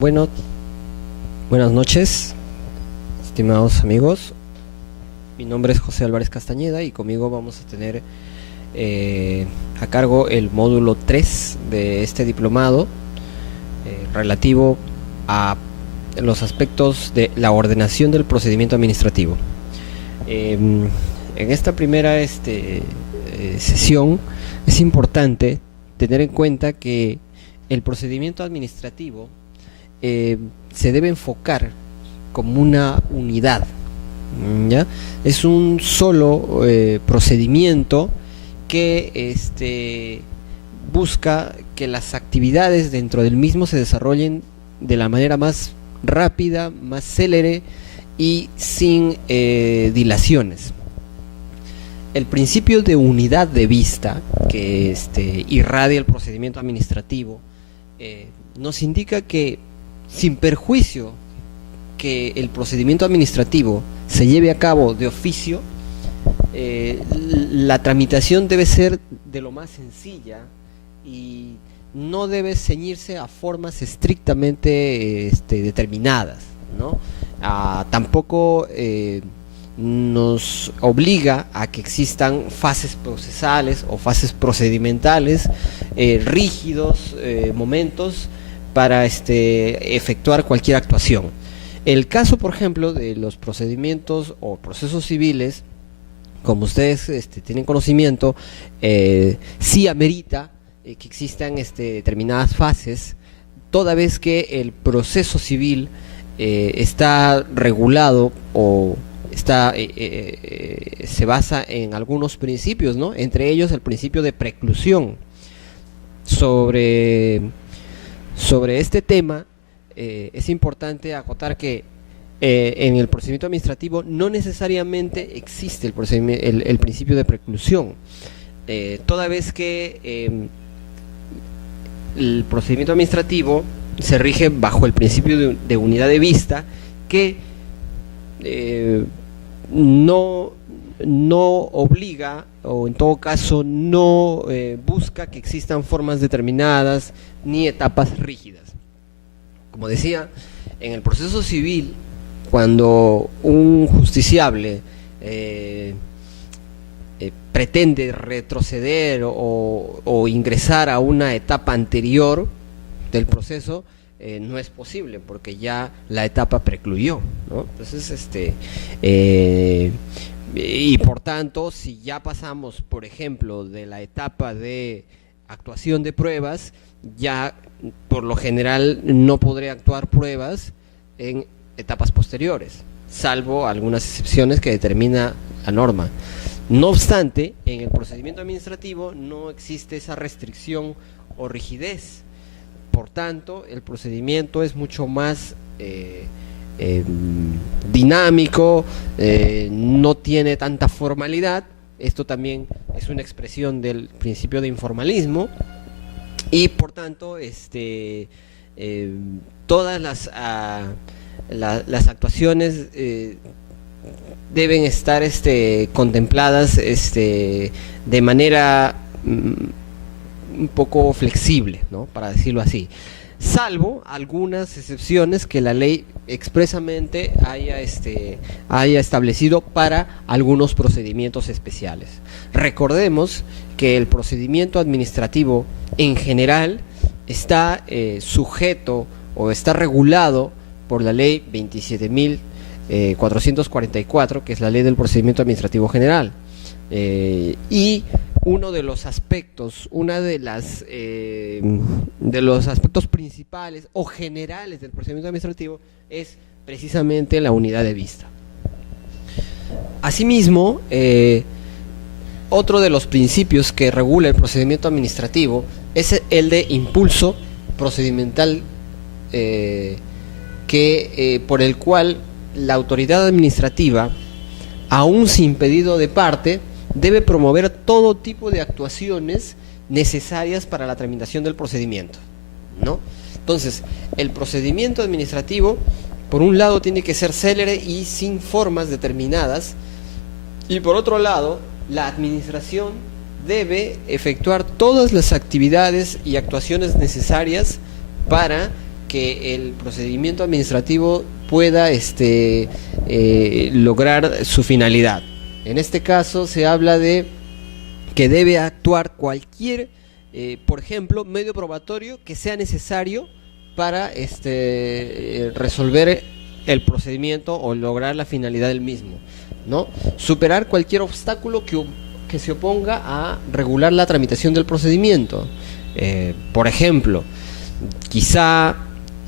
Bueno, buenas noches, estimados amigos. Mi nombre es José Álvarez Castañeda y conmigo vamos a tener a cargo el módulo 3 de este diplomado relativo a los aspectos de la ordenación del procedimiento administrativo. En esta primera sesión es importante tener en cuenta que el procedimiento administrativo se debe enfocar como una unidad, ¿ya? Es un solo procedimiento que busca que las actividades dentro del mismo se desarrollen de la manera más rápida, más célere y sin dilaciones. El principio de unidad de vista que irradia el procedimiento administrativo nos indica que, sin perjuicio que el procedimiento administrativo se lleve a cabo de oficio, la tramitación debe ser de lo más sencilla y no debe ceñirse a formas estrictamente determinadas, ¿no? Tampoco nos obliga a que existan fases procesales o fases procedimentales rígidos, momentos para efectuar cualquier actuación. El caso, por ejemplo, de los procedimientos o procesos civiles, como ustedes tienen conocimiento, sí amerita que existan determinadas fases, toda vez que el proceso civil está regulado o se basa en algunos principios, ¿no? Entre ellos el principio de preclusión. Sobre este tema es importante acotar que en el procedimiento administrativo no necesariamente existe el principio de preclusión, toda vez que el procedimiento administrativo se rige bajo el principio de unidad de vista, que no obliga, o en todo caso no busca que existan formas determinadas ni etapas rígidas. Como decía, en el proceso civil, cuando un justiciable pretende retroceder o ingresar a una etapa anterior del proceso, no es posible, porque ya la etapa precluyó, ¿no? Entonces, y por tanto, si ya pasamos, por ejemplo, de la etapa de actuación de pruebas, ya por lo general no podré actuar pruebas en etapas posteriores, salvo algunas excepciones que determina la norma. No obstante, en el procedimiento administrativo no existe esa restricción o rigidez. Por tanto, el procedimiento es mucho más dinámico, no tiene tanta formalidad. Esto también es una expresión del principio de informalismo, y por tanto todas las actuaciones deben estar contempladas de manera un poco flexible, ¿no? Para decirlo así, salvo algunas excepciones que la ley expresamente haya establecido para algunos procedimientos especiales. Recordemos que el procedimiento administrativo en general está sujeto o está regulado por la ley 27.444, que es la ley del procedimiento administrativo general, y uno de los aspectos, de los aspectos principales o generales del procedimiento administrativo es precisamente la unidad de vista. Asimismo, otro de los principios que regula el procedimiento administrativo es el de impulso procedimental, por el cual la autoridad administrativa, aun sin pedido de parte, debe promover todo tipo de actuaciones necesarias para la tramitación del procedimiento, ¿no? Entonces, el procedimiento administrativo, por un lado, tiene que ser célere y sin formas determinadas, y por otro lado, la administración debe efectuar todas las actividades y actuaciones necesarias para que el procedimiento administrativo pueda lograr su finalidad. En este caso se habla de que debe actuar cualquier, por ejemplo, medio probatorio que sea necesario para resolver el procedimiento o lograr la finalidad del mismo, ¿no? Superar cualquier obstáculo que se oponga a regular la tramitación del procedimiento. Por ejemplo, quizá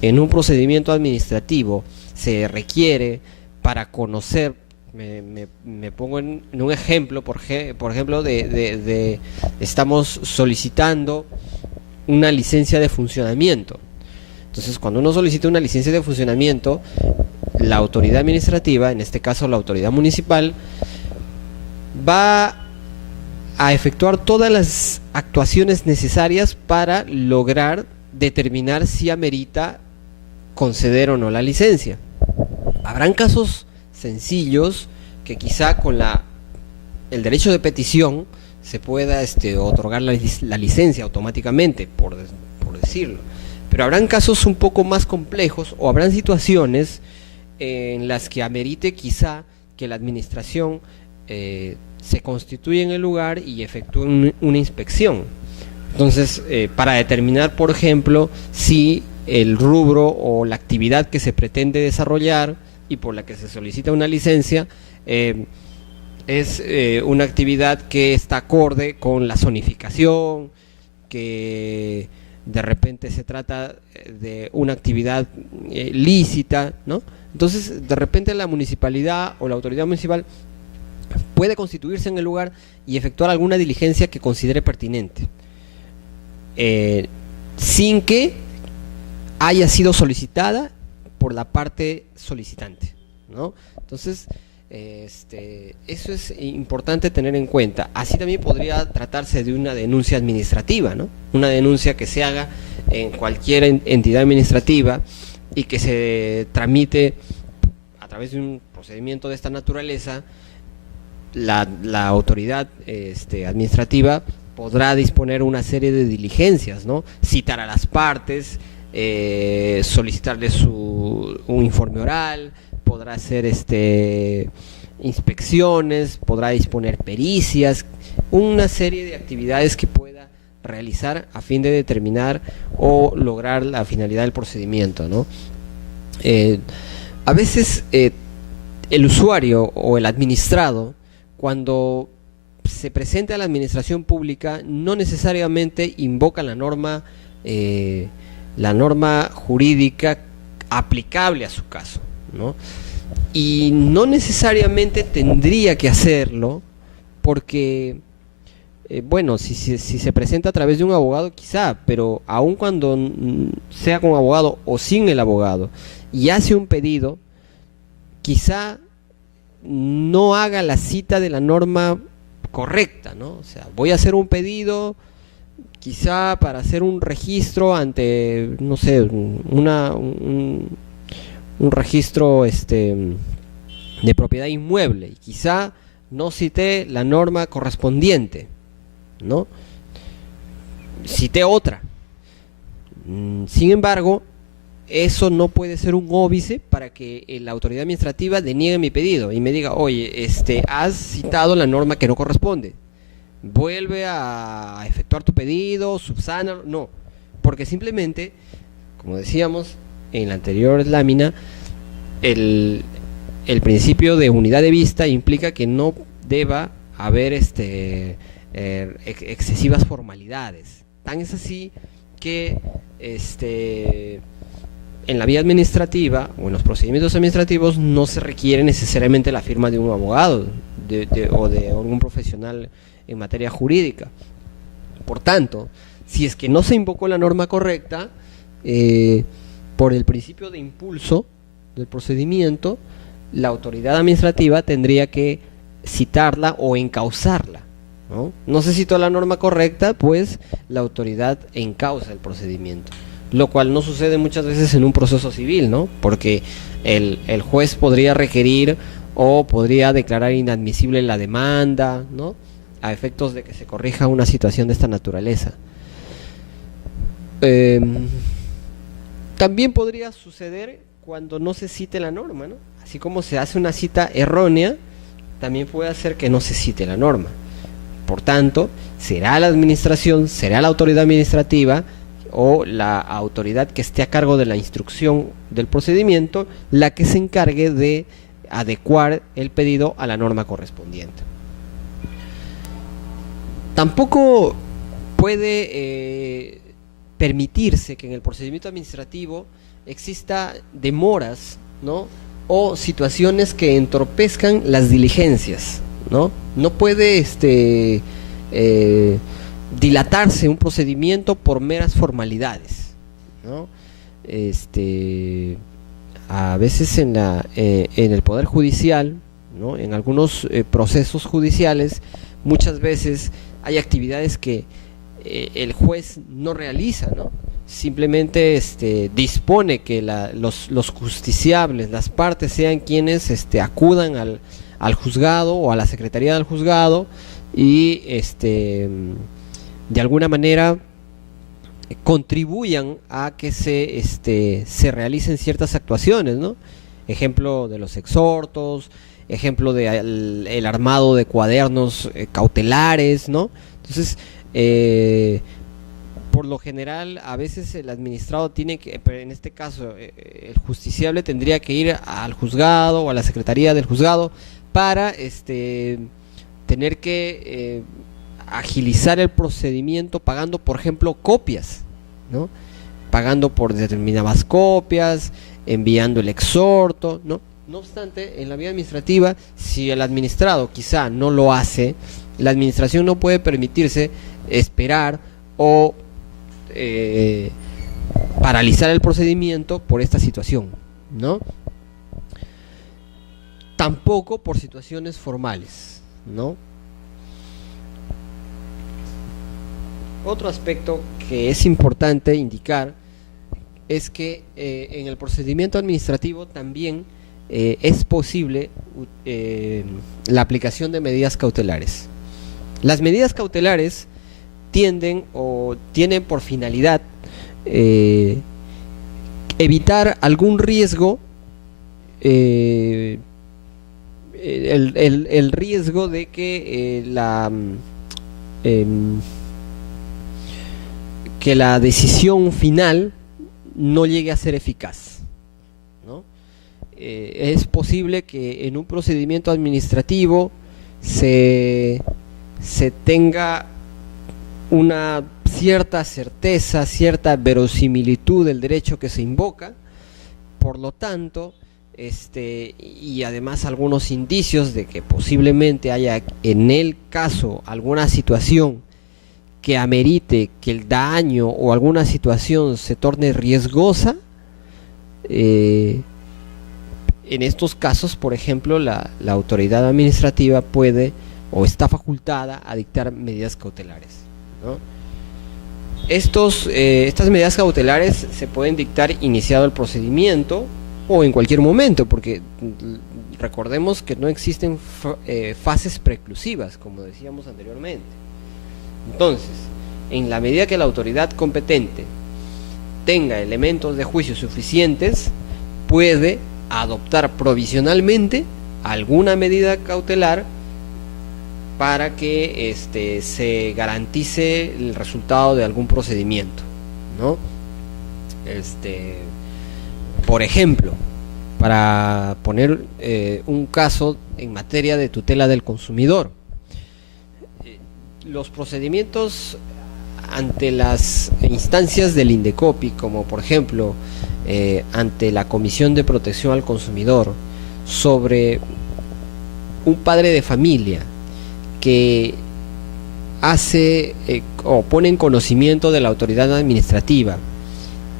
en un procedimiento administrativo se requiere para conocer, me pongo en un ejemplo, por ejemplo, estamos solicitando una licencia de funcionamiento. Entonces, cuando uno solicita una licencia de funcionamiento, la autoridad administrativa, en este caso la autoridad municipal, va a efectuar todas las actuaciones necesarias para lograr determinar si amerita conceder o no la licencia. Habrán casos sencillos que quizá con el derecho de petición se pueda otorgar la licencia automáticamente, por decirlo. Pero habrán casos un poco más complejos, o habrán situaciones en las que amerite quizá que la administración se constituya en el lugar y efectúe una inspección. Entonces, para determinar, por ejemplo, si el rubro o la actividad que se pretende desarrollar y por la que se solicita una licencia es una actividad que está acorde con la zonificación, que de repente se trata de una actividad lícita, ¿no? Entonces, de repente la municipalidad o la autoridad municipal puede constituirse en el lugar y efectuar alguna diligencia que considere pertinente, sin que haya sido solicitada por la parte solicitante, ¿no? Entonces, eso es importante tener en cuenta. Así también podría tratarse de una denuncia administrativa, ¿no? Una denuncia que se haga en cualquier entidad administrativa y que se tramite a través de un procedimiento de esta naturaleza. La autoridad administrativa podrá disponer una serie de diligencias, ¿no? Citar a las partes, solicitarles un informe oral, podrá hacer inspecciones, podrá disponer pericias, una serie de actividades que pueda realizar a fin de determinar o lograr la finalidad del procedimiento, ¿no? A veces el usuario o el administrado, cuando se presenta a la administración pública, no necesariamente invoca la norma jurídica aplicable a su caso, ¿no? Y no necesariamente tendría que hacerlo, porque bueno, si se presenta a través de un abogado quizá, pero aun cuando sea con abogado o sin el abogado y hace un pedido, quizá no haga la cita de la norma correcta, ¿no? O sea, voy a hacer un pedido quizá para hacer un registro ante, no sé, un registro de propiedad inmueble, y quizá no cité la norma correspondiente, ¿no? Cité otra. Sin embargo, eso no puede ser un óbice para que la autoridad administrativa deniegue mi pedido y me diga, oye, has citado la norma que no corresponde, vuelve a efectuar tu pedido, subsánalo. No, porque simplemente, como decíamos en la anterior lámina, el principio de unidad de vista implica que no deba haber excesivas formalidades. Tan es así que en la vía administrativa o en los procedimientos administrativos no se requiere necesariamente la firma de un abogado o de algún profesional en materia jurídica. Por tanto, si es que no se invocó la norma correcta, por el principio de impulso del procedimiento, la autoridad administrativa tendría que citarla o encauzarla, ¿no? No se citó la norma correcta, pues la autoridad encausa el procedimiento, lo cual no sucede muchas veces en un proceso civil, ¿no? Porque el juez podría requerir o podría declarar inadmisible la demanda, ¿no?, a efectos de que se corrija una situación de esta naturaleza. También podría suceder cuando no se cite la norma, ¿no? Así como se hace una cita errónea, también puede hacer que no se cite la norma. Por tanto, será la administración, será la autoridad administrativa o la autoridad que esté a cargo de la instrucción del procedimiento la que se encargue de adecuar el pedido a la norma correspondiente. Tampoco puede permitirse que en el procedimiento administrativo exista demoras, ¿no?, o situaciones que entorpezcan las diligencias, ¿no? No puede dilatarse un procedimiento por meras formalidades, ¿no? A veces en el Poder Judicial, ¿no?, en algunos procesos judiciales, muchas veces hay actividades que el juez no realiza, ¿no? Simplemente dispone que los justiciables, las partes, sean quienes acudan al juzgado o a la secretaría del juzgado y de alguna manera contribuyan a que se realicen ciertas actuaciones, ¿no? Ejemplo de los exhortos, ejemplo de el armado de cuadernos cautelares, ¿no? Entonces, por lo general, a veces el administrado tiene que, pero en este caso, el justiciable tendría que ir al juzgado o a la secretaría del juzgado para tener que agilizar el procedimiento pagando, por ejemplo, copias, ¿no? Pagando por determinadas copias, enviando el exhorto, ¿no? No obstante, en la vía administrativa, si el administrado quizá no lo hace, la administración no puede permitirse esperar o paralizar el procedimiento por esta situación, ¿no? Tampoco por situaciones formales, ¿no? Otro aspecto que es importante indicar es que en el procedimiento administrativo también es posible la aplicación de medidas cautelares. Las medidas cautelares tienen por finalidad evitar algún riesgo, el riesgo de que la decisión final no llegue a ser eficaz, ¿no? Es posible que en un procedimiento administrativo se tenga una cierta certeza, cierta verosimilitud del derecho que se invoca, por lo tanto, y además algunos indicios de que posiblemente haya en el caso alguna situación que amerite que el daño o alguna situación se torne riesgosa. En estos casos, por ejemplo, la autoridad administrativa puede o está facultada a dictar medidas cautelares, ¿no? Estas medidas cautelares se pueden dictar iniciado el procedimiento o en cualquier momento, porque recordemos que no existen fases preclusivas, como decíamos anteriormente. Entonces, en la medida que la autoridad competente tenga elementos de juicio suficientes, puede adoptar provisionalmente alguna medida cautelar para que se garantice el resultado de algún procedimiento, ¿no? Por ejemplo, para poner un caso en materia de tutela del consumidor, los procedimientos ante las instancias del INDECOPI, como por ejemplo ante la Comisión de Protección al Consumidor, sobre un padre de familia que hace o pone en conocimiento de la autoridad administrativa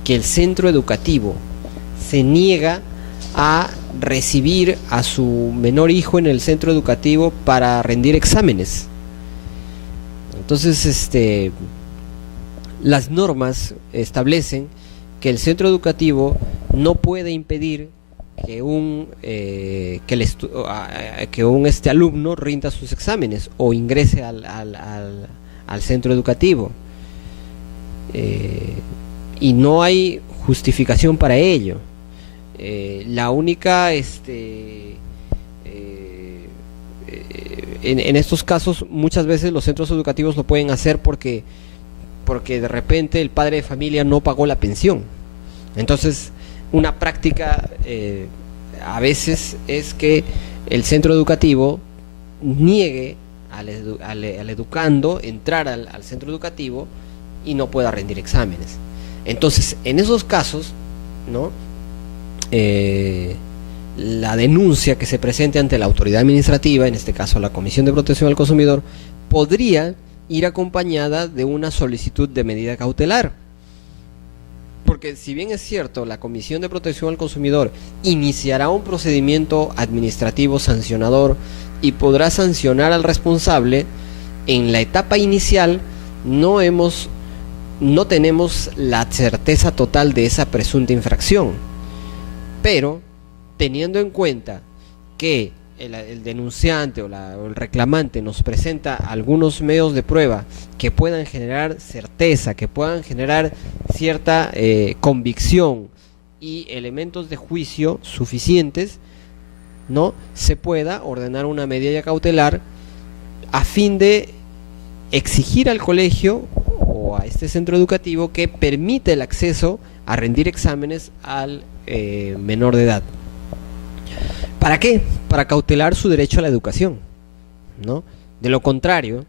que el centro educativo se niega a recibir a su menor hijo en el centro educativo para rendir exámenes. Entonces, las normas establecen que el centro educativo no puede impedir que un alumno rinda sus exámenes o ingrese al centro educativo, y no hay justificación para ello. La única en estos casos muchas veces los centros educativos lo pueden hacer porque de repente el padre de familia no pagó la pensión. Entonces una práctica a veces es que el centro educativo niegue al educando entrar al centro educativo y no pueda rendir exámenes. Entonces en esos casos, ¿no? La denuncia que se presente ante la autoridad administrativa, en este caso la Comisión de Protección al Consumidor, podría ir acompañada de una solicitud de medida cautelar. Porque si bien es cierto, la Comisión de Protección al Consumidor iniciará un procedimiento administrativo sancionador y podrá sancionar al responsable, en la etapa inicial no tenemos la certeza total de esa presunta infracción. Pero teniendo en cuenta que el denunciante o el reclamante nos presenta algunos medios de prueba que puedan generar certeza, que puedan generar cierta convicción y elementos de juicio suficientes, ¿no? Se pueda ordenar una medida cautelar a fin de exigir al colegio o a este centro educativo que permita el acceso a rendir exámenes al menor de edad. ¿Para qué? Para cautelar su derecho a la educación, ¿no? De lo contrario,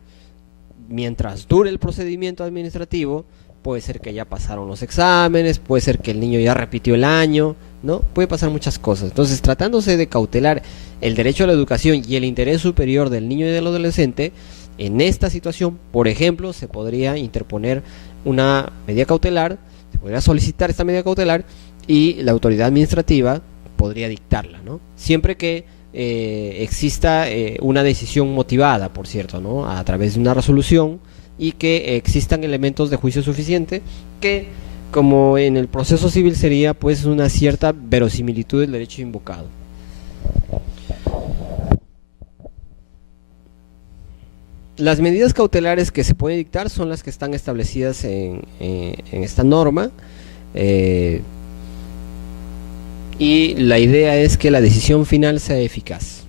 mientras dure el procedimiento administrativo, puede ser que ya pasaron los exámenes, puede ser que el niño ya repitió el año, ¿no? Puede pasar muchas cosas. Entonces, tratándose de cautelar el derecho a la educación y el interés superior del niño y del adolescente, en esta situación, por ejemplo, se podría interponer una medida cautelar, se podría solicitar esta medida cautelar y la autoridad administrativa podría dictarla, ¿no? Siempre que exista una decisión motivada, por cierto, ¿no? A través de una resolución y que existan elementos de juicio suficiente que, como en el proceso civil, sería pues una cierta verosimilitud del derecho invocado. Las medidas cautelares que se pueden dictar son las que están establecidas en esta norma, y la idea es que la decisión final sea eficaz.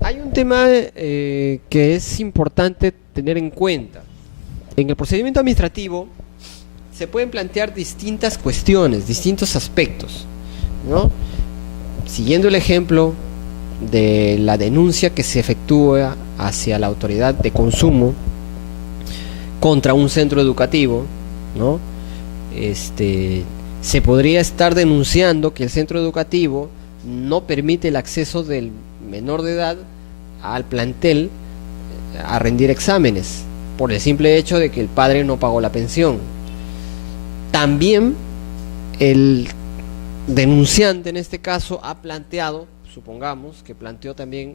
Hay un tema que es importante tener en cuenta. En el procedimiento administrativo se pueden plantear distintas cuestiones, distintos aspectos, ¿no? Siguiendo el ejemplo de la denuncia que se efectúa hacia la autoridad de consumo contra un centro educativo, ¿no? Se podría estar denunciando que el centro educativo no permite el acceso del menor de edad al plantel a rendir exámenes por el simple hecho de que el padre no pagó la pensión. También el denunciante en este caso ha planteado, supongamos que planteó también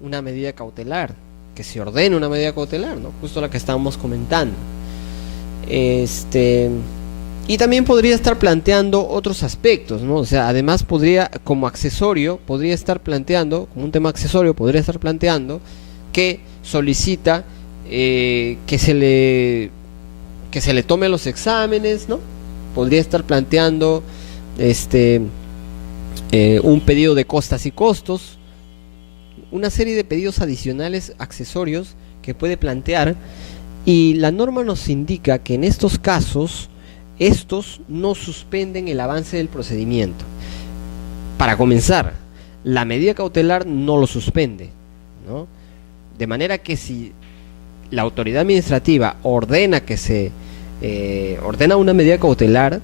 una medida cautelar, que se ordene una medida cautelar, ¿no? Justo la que estábamos comentando. Y también podría estar planteando otros aspectos, ¿no? O sea, además podría, como accesorio, podría estar planteando, como un tema accesorio, podría estar planteando que solicita que se le tome los exámenes, ¿no? Podría estar planteando un pedido de costas y costos, una serie de pedidos adicionales accesorios que puede plantear, y la norma nos indica que en estos casos estos no suspenden el avance del procedimiento. Para comenzar, la medida cautelar no lo suspende, ¿no? De manera que si la autoridad administrativa ordena ordena una medida cautelar,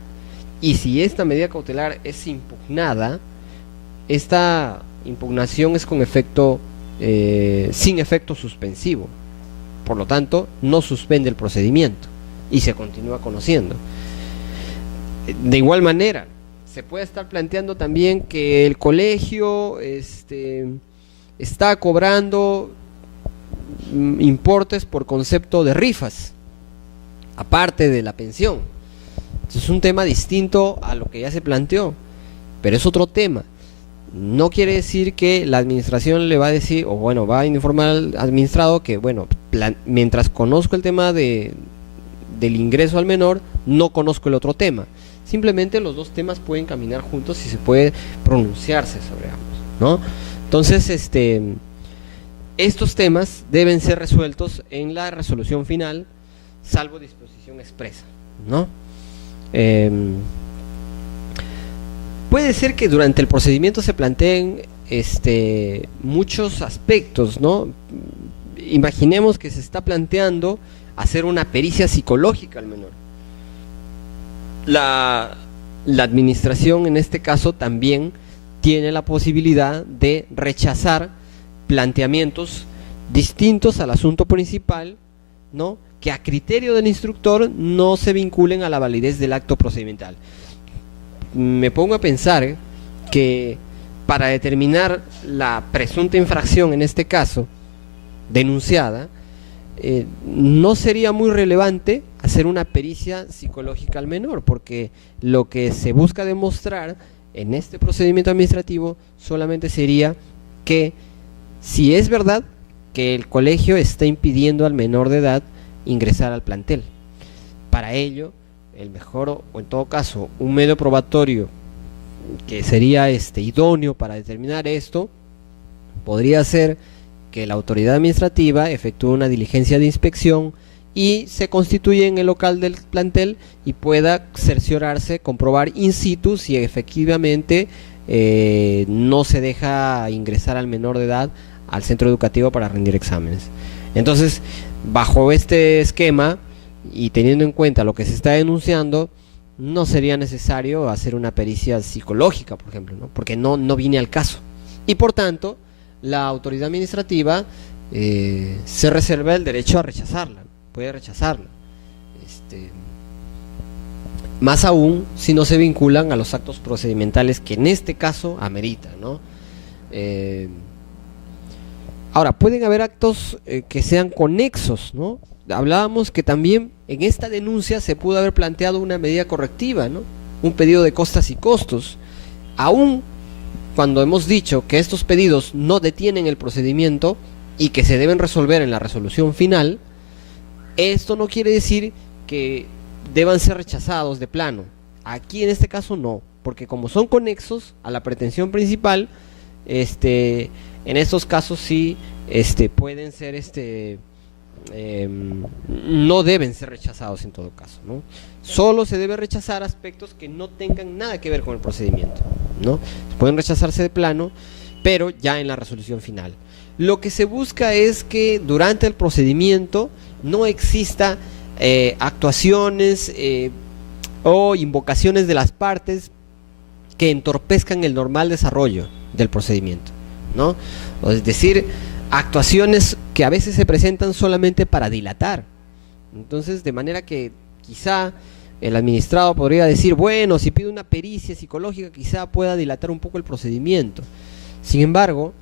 y si esta medida cautelar es impugnada, esta impugnación es con efecto sin efecto suspensivo. Por lo tanto, no suspende el procedimiento y se continúa conociendo. De igual manera, se puede estar planteando también que el colegio está cobrando importes por concepto de rifas, aparte de la pensión. Es un tema distinto a lo que ya se planteó, pero es otro tema. No quiere decir que la administración le va a decir, o bueno, va a informar al administrado que, bueno, mientras conozco el tema de del ingreso al menor, no conozco el otro tema. Simplemente los dos temas pueden caminar juntos y se puede pronunciarse sobre ambos, ¿no? Entonces, estos temas deben ser resueltos en la resolución final, salvo disposición expresa, ¿no? Puede ser que durante el procedimiento se planteen muchos aspectos, ¿no? Imaginemos que se está planteando hacer una pericia psicológica al menor. La administración en este caso también tiene la posibilidad de rechazar planteamientos distintos al asunto principal, ¿no?, que a criterio del instructor no se vinculen a la validez del acto procedimental. Me pongo a pensar que para determinar la presunta infracción, en este caso denunciada, no sería muy relevante hacer una pericia psicológica al menor, porque lo que se busca demostrar en este procedimiento administrativo solamente sería que si es verdad que el colegio está impidiendo al menor de edad ingresar al plantel. Para ello, el mejor, o en todo caso, un medio probatorio que sería idóneo para determinar esto, podría ser que la autoridad administrativa efectúe una diligencia de inspección y se constituye en el local del plantel y pueda cerciorarse, comprobar in situ si efectivamente no se deja ingresar al menor de edad al centro educativo para rendir exámenes. Entonces, bajo este esquema y teniendo en cuenta lo que se está denunciando, no sería necesario hacer una pericia psicológica, por ejemplo, ¿no?, porque no viene al caso. Y por tanto, la autoridad administrativa se reserva el derecho a rechazarla, puede rechazarla. Más aún si no se vinculan a los actos procedimentales que en este caso ameritan, ¿no? Ahora, pueden haber actos que sean conexos, ¿no? Hablábamos que también en esta denuncia se pudo haber planteado una medida correctiva, ¿no?, un pedido de costas y costos. Aún cuando hemos dicho que estos pedidos no detienen el procedimiento y que se deben resolver en la resolución final, esto no quiere decir que deban ser rechazados de plano. Aquí en este caso no, porque como son conexos a la pretensión principal, en estos casos sí pueden ser no deben ser rechazados en todo caso, ¿no? Solo se debe rechazar aspectos que no tengan nada que ver con el procedimiento, ¿no? Pueden rechazarse de plano, pero ya en la resolución final. Lo que se busca es que durante el procedimiento no exista actuaciones o invocaciones de las partes que entorpezcan el normal desarrollo del procedimiento, ¿no? Es decir, actuaciones que a veces se presentan solamente para dilatar. Entonces, de manera que quizá el administrado podría decir, bueno, si pido una pericia psicológica quizá pueda dilatar un poco el procedimiento. Sin embargo,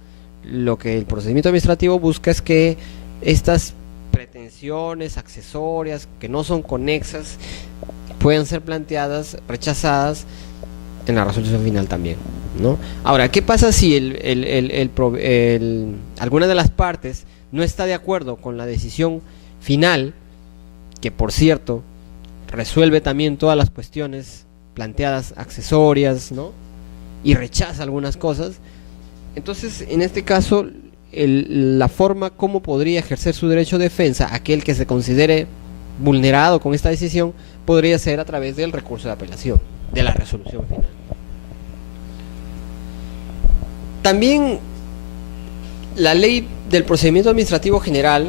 lo que el procedimiento administrativo busca es que estas pretensiones accesorias que no son conexas puedan ser planteadas, rechazadas en la resolución final también, ¿no? Ahora, ¿qué pasa si alguna de las partes no está de acuerdo con la decisión final, que por cierto resuelve también todas las cuestiones planteadas accesorias, ¿no?, y rechaza algunas cosas? Entonces, en este caso, la forma como podría ejercer su derecho de defensa aquel que se considere vulnerado con esta decisión podría ser a través del recurso de apelación de la resolución final. También la ley del procedimiento administrativo general,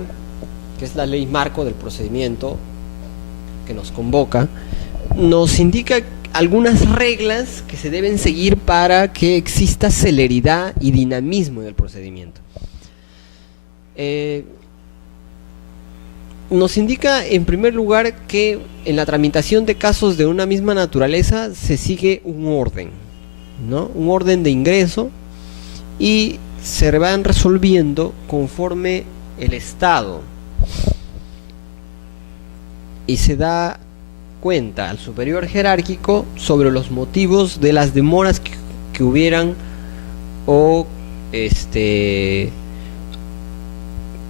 que es la ley marco del procedimiento que nos convoca, nos indica algunas reglas que se deben seguir para que exista celeridad y dinamismo en el procedimiento. Nos indica en primer lugar que en la tramitación de casos de una misma naturaleza se sigue un orden, ¿no?, un orden de ingreso, y se van resolviendo conforme el estado, y se da cuenta al superior jerárquico sobre los motivos de las demoras que hubieran o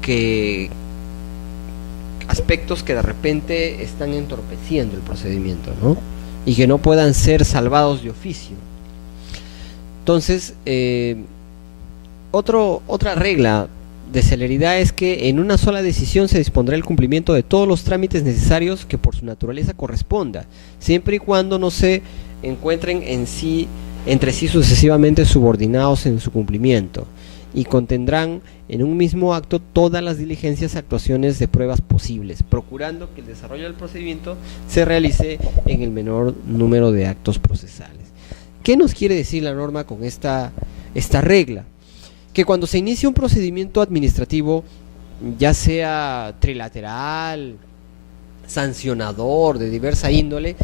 que aspectos que de repente están entorpeciendo el procedimiento, ¿no? Y que no puedan ser salvados de oficio. Entonces, otra regla de celeridad es que en una sola decisión se dispondrá el cumplimiento de todos los trámites necesarios que por su naturaleza corresponda, siempre y cuando no se encuentren entre sí sucesivamente subordinados en su cumplimiento, y contendrán en un mismo acto todas las diligencias y actuaciones de pruebas posibles, procurando que el desarrollo del procedimiento se realice en el menor número de actos procesales. ¿Qué nos quiere decir la norma con esta regla? Que cuando se inicia un procedimiento administrativo, ya sea trilateral, sancionador, de diversa índole,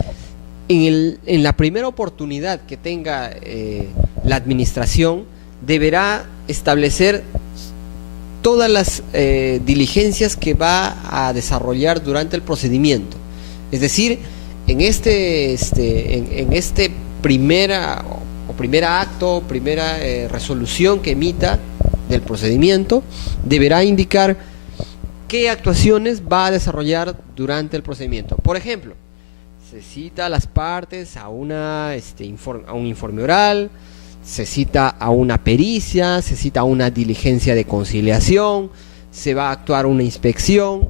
en la primera oportunidad que tenga la administración, deberá establecer todas las diligencias que va a desarrollar durante el procedimiento. Es decir, en este primer acto, primera resolución que emita del procedimiento, deberá indicar qué actuaciones va a desarrollar durante el procedimiento. Por ejemplo, se cita a las partes a un informe oral, se cita a una pericia, se cita a una diligencia de conciliación, se va a actuar una inspección.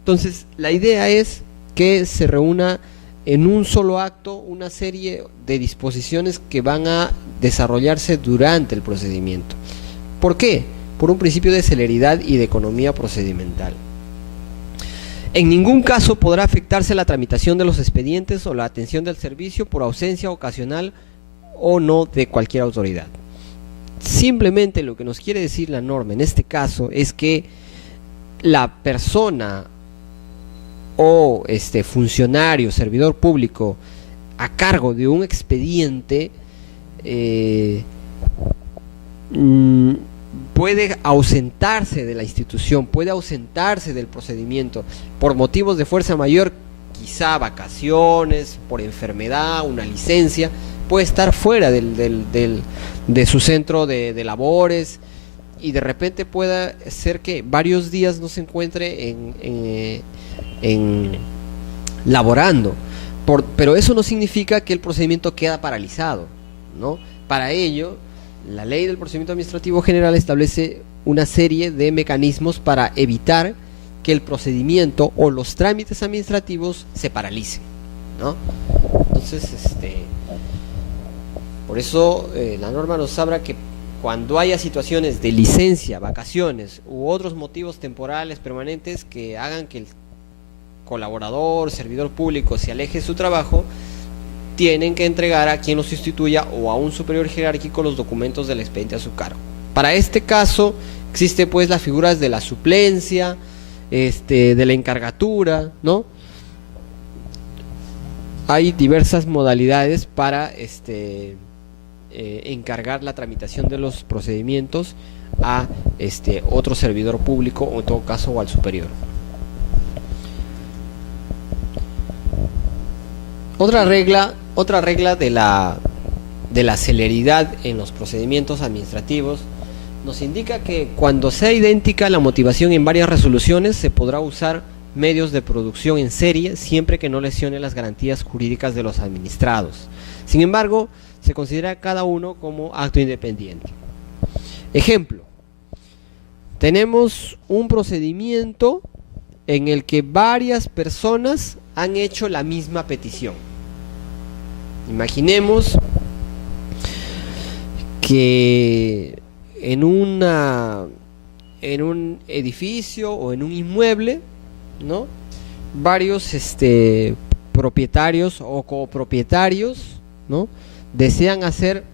Entonces, la idea es que se reúna en un solo acto una serie de disposiciones que van a desarrollarse durante el procedimiento. ¿Por qué? Por un principio de celeridad y de economía procedimental. En ningún caso podrá afectarse la tramitación de los expedientes o la atención del servicio por ausencia ocasional o no de cualquier autoridad. Simplemente lo que nos quiere decir la norma en este caso es que la persona o funcionario, servidor público a cargo de un expediente puede ausentarse de la institución, puede ausentarse del procedimiento por motivos de fuerza mayor, quizá vacaciones, por enfermedad, una licencia, puede estar fuera de su centro de labores, y de repente pueda ser que varios días no se encuentre laborando, pero eso no significa que el procedimiento queda paralizado, ¿no? Para ello, la ley del procedimiento administrativo general establece una serie de mecanismos para evitar que el procedimiento o los trámites administrativos se paralicen, ¿no? Entonces, por eso la norma nos habla que cuando haya situaciones de licencia, vacaciones u otros motivos temporales permanentes que hagan que el colaborador, servidor público se aleje de su trabajo, tienen que entregar a quien lo sustituya o a un superior jerárquico los documentos del expediente a su cargo. Para este caso existe pues las figuras de la suplencia, de la encargatura, ¿no? Hay diversas modalidades para encargar la tramitación de los procedimientos a otro servidor público, o en todo caso o al superior. Otra regla de la celeridad en los procedimientos administrativos nos indica que cuando sea idéntica la motivación en varias resoluciones, se podrá usar medios de producción en serie siempre que no lesione las garantías jurídicas de los administrados. Sin embargo, se considera cada uno como acto independiente. Ejemplo: tenemos un procedimiento en el que varias personas han hecho la misma petición. Imaginemos que en un edificio o en un inmueble, ¿no?, varios propietarios o copropietarios, ¿no?, desean hacer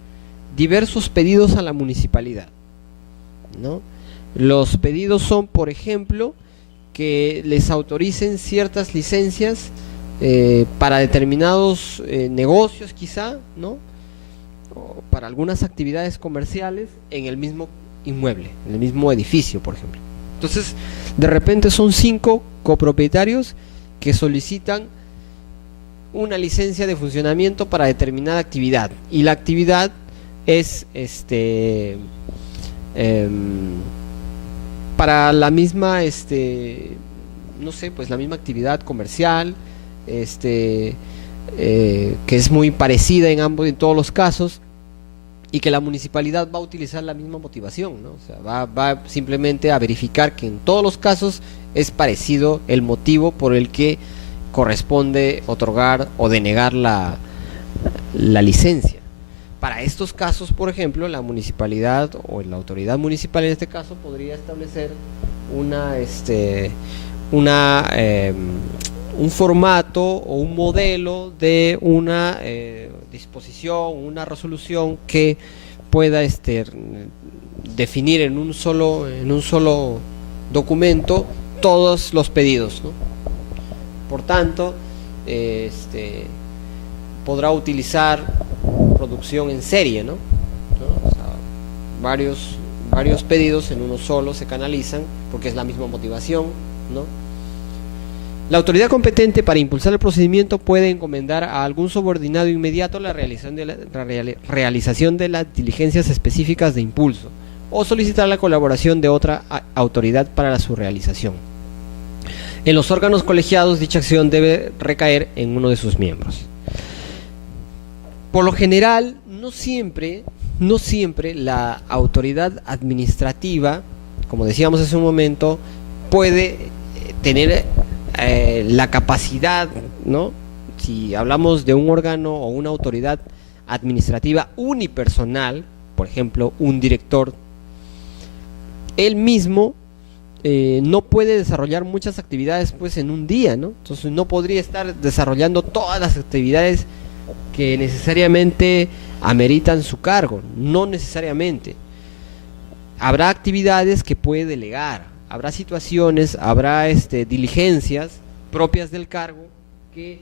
diversos pedidos a la municipalidad, ¿no? Los pedidos son, por ejemplo, que les autoricen ciertas licencias para determinados negocios, quizá, ¿no?, o para algunas actividades comerciales en el mismo inmueble, en el mismo edificio, por ejemplo. Entonces, de repente son 5 copropietarios que solicitan una licencia de funcionamiento para determinada actividad, y la actividad es para la misma no sé, pues la misma actividad comercial, que es muy parecida en todos los casos, y que la municipalidad va a utilizar la misma motivación, ¿no? O sea, va simplemente a verificar que en todos los casos es parecido el motivo por el que corresponde otorgar o denegar la licencia. Para estos casos, por ejemplo, la municipalidad o la autoridad municipal en este caso podría establecer un formato o un modelo de una disposición, una resolución que pueda definir en un solo documento todos los pedidos, ¿no? Por tanto, podrá utilizar producción en serie, ¿no? O sea, varios pedidos en uno solo se canalizan porque es la misma motivación, ¿no? La autoridad competente para impulsar el procedimiento puede encomendar a algún subordinado inmediato la realización de las diligencias específicas de impulso o solicitar la colaboración de otra autoridad para su realización. En los órganos colegiados, dicha acción debe recaer en uno de sus miembros. Por lo general, no siempre la autoridad administrativa, como decíamos hace un momento, puede tener la capacidad, ¿no? Si hablamos de un órgano o una autoridad administrativa unipersonal, por ejemplo, un director, él mismo no puede desarrollar muchas actividades pues en un día, ¿no? Entonces no podría estar desarrollando todas las actividades que necesariamente ameritan su cargo, no necesariamente. Habrá actividades que puede delegar, habrá situaciones, habrá diligencias propias del cargo que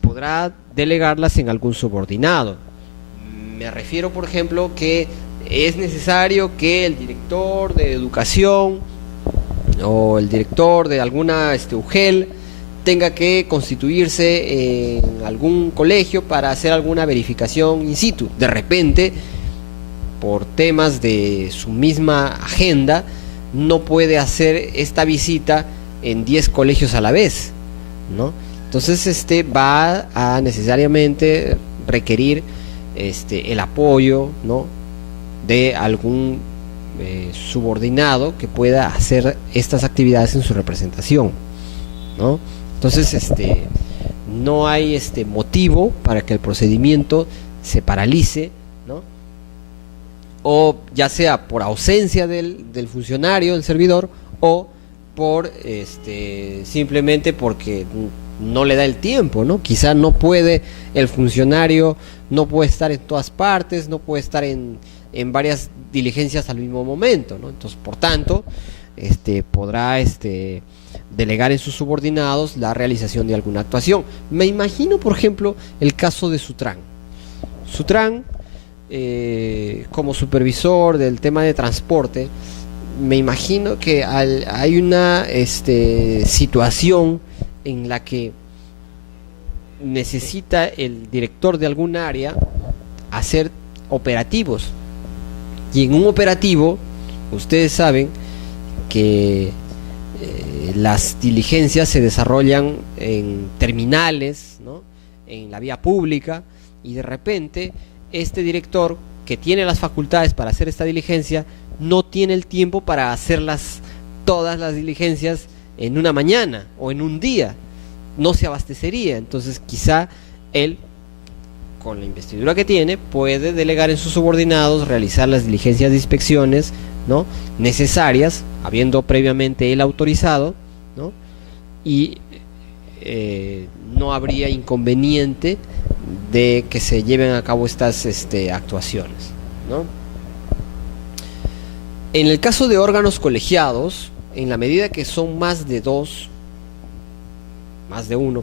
podrá delegarlas en algún subordinado. Me refiero, por ejemplo, que es necesario que el director de educación o el director de alguna UGEL tenga que constituirse en algún colegio para hacer alguna verificación in situ. De repente, por temas de su misma agenda, no puede hacer esta visita en 10 colegios a la vez, ¿no? Entonces va a necesariamente requerir el apoyo, ¿no?, de algún subordinado que pueda hacer estas actividades en su representación, ¿no? Entonces no hay motivo para que el procedimiento se paralice, ¿no?, o ya sea por ausencia del funcionario, del servidor, o por simplemente porque no le da el tiempo, ¿no? Quizá no puede, el funcionario no puede estar en todas partes, no puede estar en varias diligencias al mismo momento, ¿no? Entonces, por tanto, podrá delegar en sus subordinados la realización de alguna actuación. Me imagino, por ejemplo, el caso de Sutran. Sutran, como supervisor del tema de transporte, me imagino que hay una situación en la que necesita el director de algún área hacer operativos, y en un operativo ustedes saben que las diligencias se desarrollan en terminales, ¿no?, en la vía pública, y de repente este director que tiene las facultades para hacer esta diligencia no tiene el tiempo para hacerlas todas las diligencias en una mañana o en un día, no se abastecería. Entonces quizá él, con la investidura que tiene, puede delegar en sus subordinados realizar las diligencias de inspecciones, ¿no?, necesarias, habiendo previamente él autorizado, ¿no?, y no habría inconveniente de que se lleven a cabo estas actuaciones, ¿no? En el caso de órganos colegiados, en la medida que son más de uno,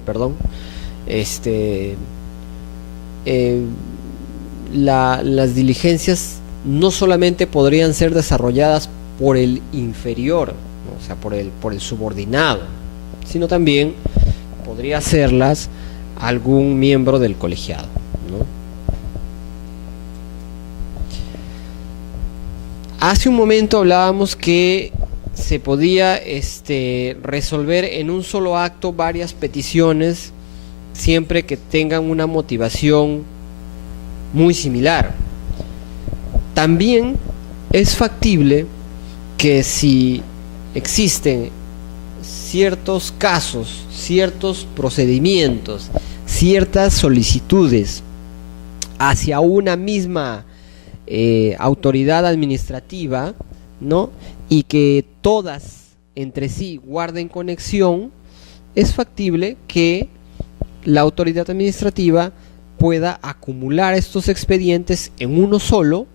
las diligencias no solamente podrían ser desarrolladas por el inferior, ¿no?, o sea, por el subordinado, sino también podría hacerlas algún miembro del colegiado, ¿no? Hace un momento hablábamos que se podía resolver en un solo acto varias peticiones, siempre que tengan una motivación muy similar. También es factible que si existen ciertos casos, ciertos procedimientos, ciertas solicitudes hacia una misma autoridad administrativa, ¿no? Y que todas entre sí guarden conexión, es factible que la autoridad administrativa pueda acumular estos expedientes en uno solo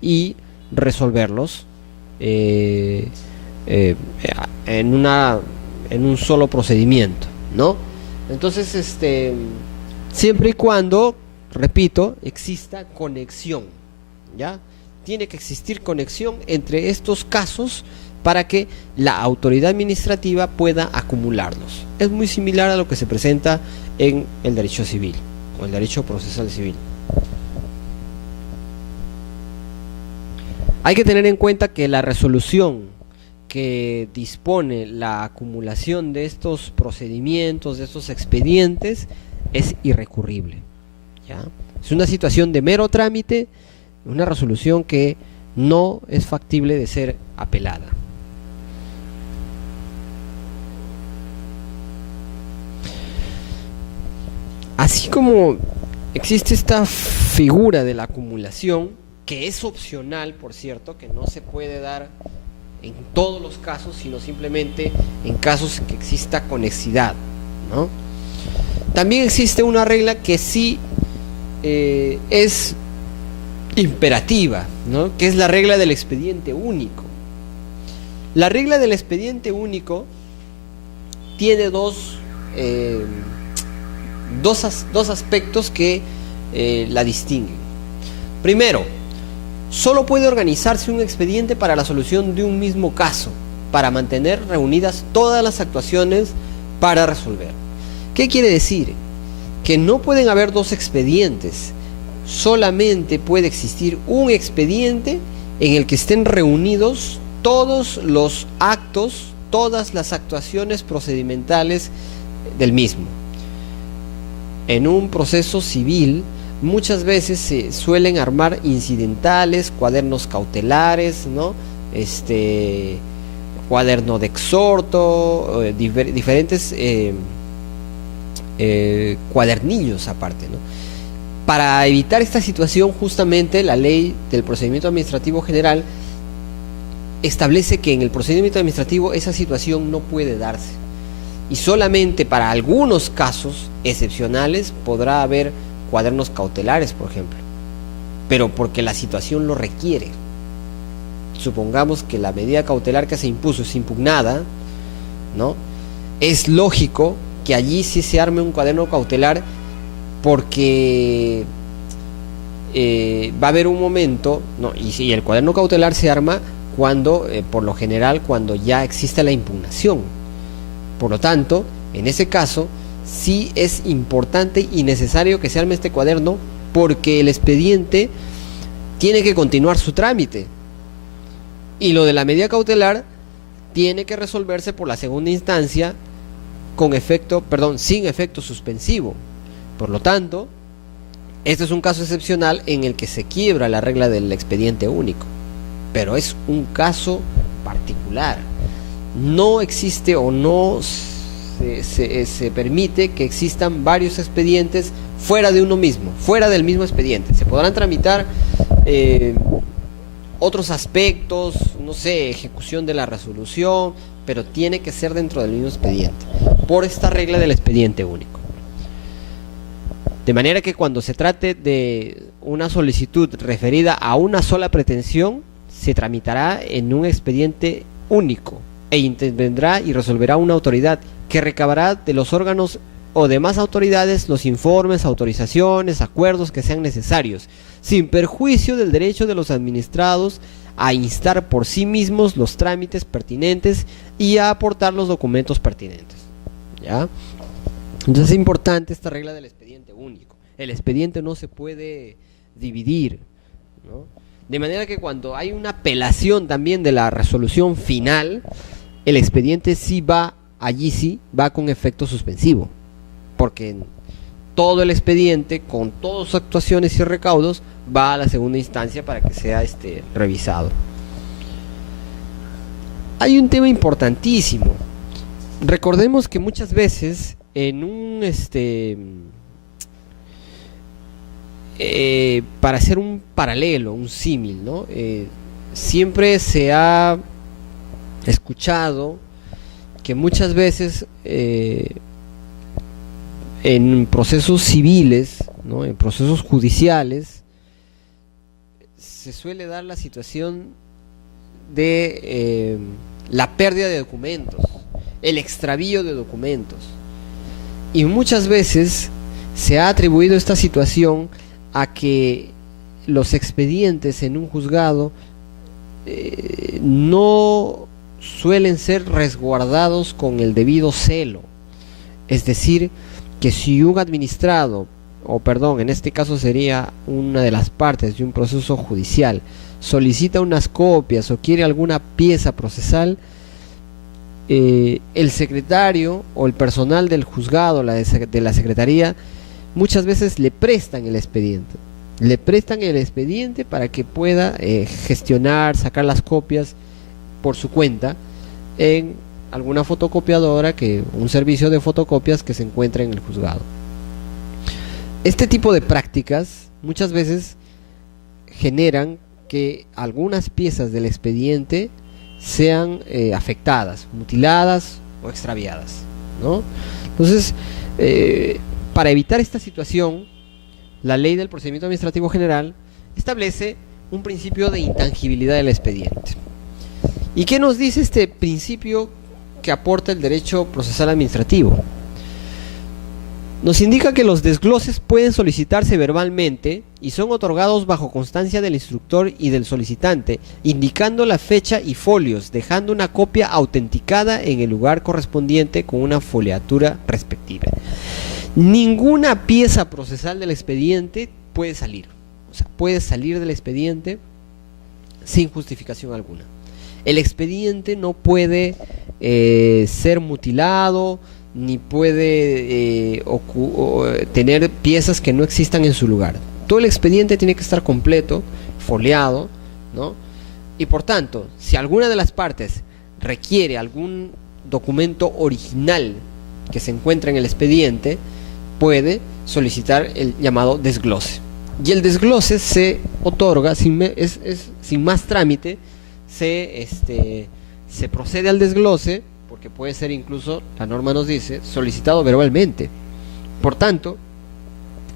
y resolverlos en un solo procedimiento, ¿no? Entonces, siempre y cuando, repito, exista conexión, ¿ya? Tiene que existir conexión entre estos casos para que la autoridad administrativa pueda acumularlos. Es muy similar a lo que se presenta en el derecho civil o el derecho procesal civil. Hay que tener en cuenta que la resolución que dispone la acumulación de estos procedimientos, de estos expedientes, es irrecurrible, ¿ya? Es una situación de mero trámite, una resolución que no es factible de ser apelada. Así como existe esta figura de la acumulación, que es opcional, por cierto, que no se puede dar en todos los casos, sino simplemente en casos en que exista conexidad, ¿no? También existe una regla que sí es imperativa, ¿no? Que es la regla del expediente único. La regla del expediente único tiene dos aspectos que la distinguen. Primero, solo puede organizarse un expediente para la solución de un mismo caso, para mantener reunidas todas las actuaciones para resolver. ¿Qué quiere decir? Que no pueden haber dos expedientes, solamente puede existir un expediente en el que estén reunidos todos los actos, todas las actuaciones procedimentales del mismo. En un proceso civil muchas veces se suelen armar incidentales, cuadernos cautelares, ¿no? Cuaderno de exhorto, diferentes cuadernillos aparte, ¿no? Para evitar esta situación, justamente la ley del procedimiento administrativo general establece que en el procedimiento administrativo esa situación no puede darse, y solamente para algunos casos excepcionales podrá haber cuadernos cautelares, por ejemplo, pero porque la situación lo requiere. Supongamos que la medida cautelar que se impuso es impugnada, ¿no? Es lógico que allí sí se arme un cuaderno cautelar, porque va a haber un momento, ¿no? Y el cuaderno cautelar se arma cuando, por lo general, cuando ya existe la impugnación. Por lo tanto, en ese caso, sí es importante y necesario que se arme este cuaderno, porque el expediente tiene que continuar su trámite. Y lo de la medida cautelar tiene que resolverse por la segunda instancia sin efecto suspensivo. Por lo tanto, este es un caso excepcional en el que se quiebra la regla del expediente único, pero es un caso particular. No existe o no se permite que existan varios expedientes fuera de uno mismo, fuera del mismo expediente. Se podrán tramitar otros aspectos, no sé, ejecución de la resolución, pero tiene que ser dentro del mismo expediente, por esta regla del expediente único. De manera que cuando se trate de una solicitud referida a una sola pretensión, se tramitará en un expediente único e intervendrá y resolverá una autoridad que recabará de los órganos o demás autoridades los informes, autorizaciones, acuerdos que sean necesarios, sin perjuicio del derecho de los administrados a instar por sí mismos los trámites pertinentes y a aportar los documentos pertinentes, ¿ya? Entonces es importante esta regla del expediente único. El expediente no se puede dividir, ¿no? De manera que cuando hay una apelación también de la resolución final, el expediente sí va, allí sí va con efecto suspensivo, porque todo el expediente, con todas sus actuaciones y recaudos, va a la segunda instancia para que sea revisado. Hay un tema importantísimo. Recordemos que muchas veces en un para hacer un paralelo, un símil, ¿no? Siempre se ha escuchado que muchas veces en procesos civiles, ¿no? En procesos judiciales, se suele dar la situación de la pérdida de documentos, el extravío de documentos. Y muchas veces se ha atribuido esta situación a que los expedientes en un juzgado no suelen ser resguardados con el debido celo. Es decir, que si un administrado, o perdón, en este caso sería una de las partes de un proceso judicial, solicita unas copias o quiere alguna pieza procesal, el secretario o el personal del juzgado, de la secretaría, muchas veces le prestan el expediente. Le prestan el expediente para que pueda gestionar, sacar las copias por su cuenta en alguna fotocopiadora, un servicio de fotocopias que se encuentra en el juzgado. Este tipo de prácticas muchas veces generan que algunas piezas del expediente sean afectadas, mutiladas o extraviadas, ¿no? Entonces, para evitar esta situación, la Ley del Procedimiento Administrativo General establece un principio de intangibilidad del expediente. ¿Y qué nos dice este principio que aporta el derecho procesal administrativo? Nos indica que los desgloses pueden solicitarse verbalmente y son otorgados bajo constancia del instructor y del solicitante, indicando la fecha y folios, dejando una copia autenticada en el lugar correspondiente con una foliatura respectiva. Ninguna pieza procesal del expediente puede salir. O sea, puede salir del expediente sin justificación alguna. El expediente no puede ser mutilado, ni puede tener piezas que no existan en su lugar. Todo el expediente tiene que estar completo, foliado, ¿no? Y por tanto, si alguna de las partes requiere algún documento original que se encuentra en el expediente, puede solicitar el llamado desglose. Y el desglose se otorga sin más trámite, se procede al desglose, porque puede ser incluso, la norma nos dice, solicitado verbalmente. Por tanto,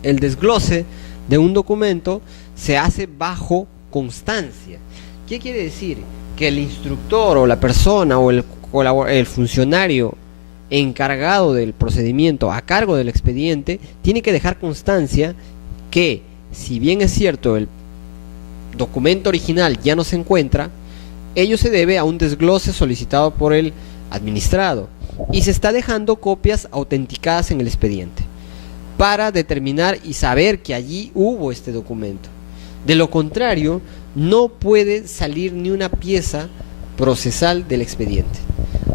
el desglose de un documento se hace bajo constancia. ¿Qué quiere decir? Que el instructor o la persona o el funcionario encargado del procedimiento a cargo del expediente tiene que dejar constancia que, si bien es cierto el documento original ya no se encuentra, ello se debe a un desglose solicitado por el administrado y se está dejando copias autenticadas en el expediente para determinar y saber que allí hubo este documento. De lo contrario, no puede salir ni una pieza procesal del expediente.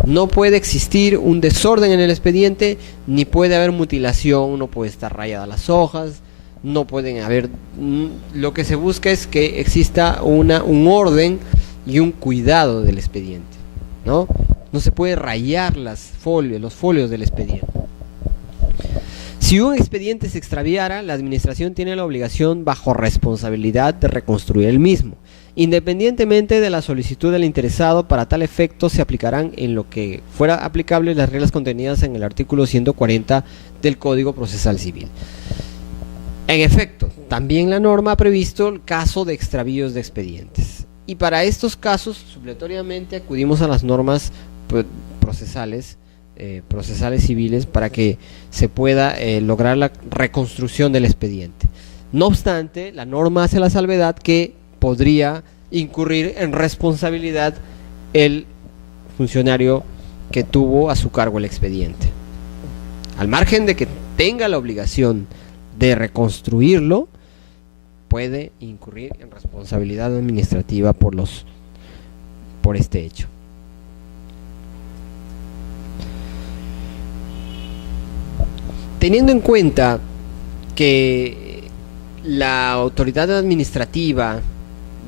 No puede existir un desorden en el expediente, ni puede haber mutilación, no puede estar rayadas las hojas, no pueden haber... Lo que se busca es que exista un orden y un cuidado del expediente, ¿no? No se puede rayar los folios del expediente. Si un expediente se extraviara, la administración tiene la obligación bajo responsabilidad de reconstruir el mismo. Independientemente de la solicitud del interesado, para tal efecto se aplicarán en lo que fuera aplicable las reglas contenidas en el artículo 140 del Código Procesal Civil. En efecto, también la norma ha previsto el caso de extravíos de expedientes. Y para estos casos, supletoriamente, acudimos a las normas procesales civiles para que se pueda lograr la reconstrucción del expediente. No obstante, la norma hace la salvedad que podría incurrir en responsabilidad el funcionario que tuvo a su cargo el expediente. Al margen de que tenga la obligación de reconstruirlo, puede incurrir en responsabilidad administrativa por este hecho. Teniendo en cuenta que la autoridad administrativa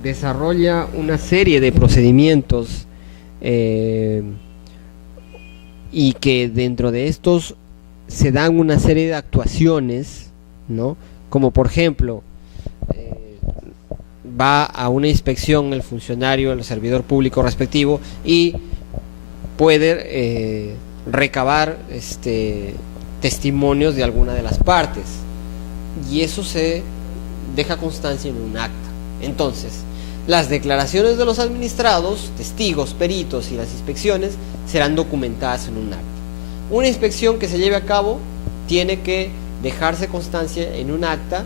desarrolla una serie de procedimientos y que dentro de estos se dan una serie de actuaciones, ¿no? Como por ejemplo, va a una inspección el funcionario, el servidor público respectivo y puede recabar testimonios de alguna de las partes, y eso se deja constancia en un acta. Entonces, las declaraciones de los administrados, testigos, peritos y las inspecciones serán documentadas en un acta. Una inspección que se lleve a cabo tiene que dejarse constancia en un acta,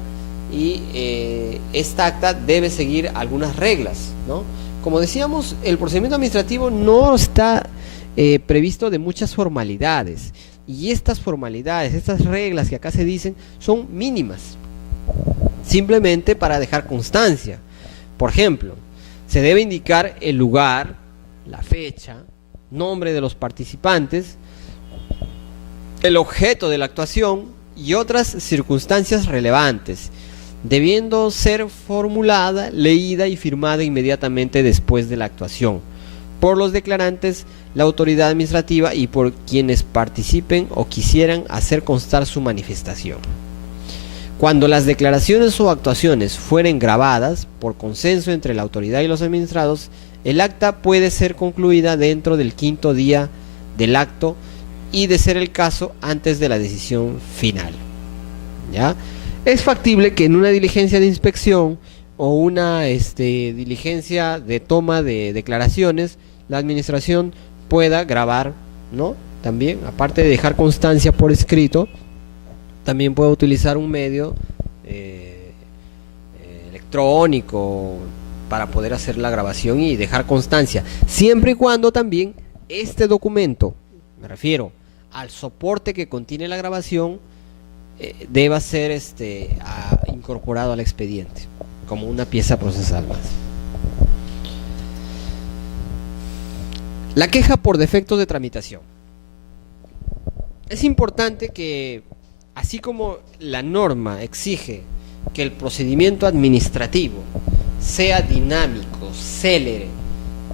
y esta acta debe seguir algunas reglas, ¿no? Como decíamos, el procedimiento administrativo no está previsto de muchas formalidades, y estas formalidades, estas reglas que acá se dicen, son mínimas, simplemente para dejar constancia. Por ejemplo, se debe indicar el lugar, la fecha, nombre de los participantes, el objeto de la actuación y otras circunstancias relevantes, debiendo ser formulada, leída y firmada inmediatamente después de la actuación por los declarantes, la autoridad administrativa y por quienes participen o quisieran hacer constar su manifestación. Cuando las declaraciones o actuaciones fueren grabadas por consenso entre la autoridad y los administrados, el acta puede ser concluida dentro del 5º día del acto y, de ser el caso, antes de la decisión final. ¿Ya? Es factible que en una diligencia de inspección o una diligencia de toma de declaraciones, la administración pueda grabar, ¿no? También, aparte de dejar constancia por escrito, también puede utilizar un medio electrónico para poder hacer la grabación y dejar constancia, siempre y cuando también este documento, me refiero al soporte que contiene la grabación, deba ser incorporado al expediente como una pieza procesal más. La queja por defectos de tramitación. Es importante que, así como la norma exige que el procedimiento administrativo sea dinámico, célere,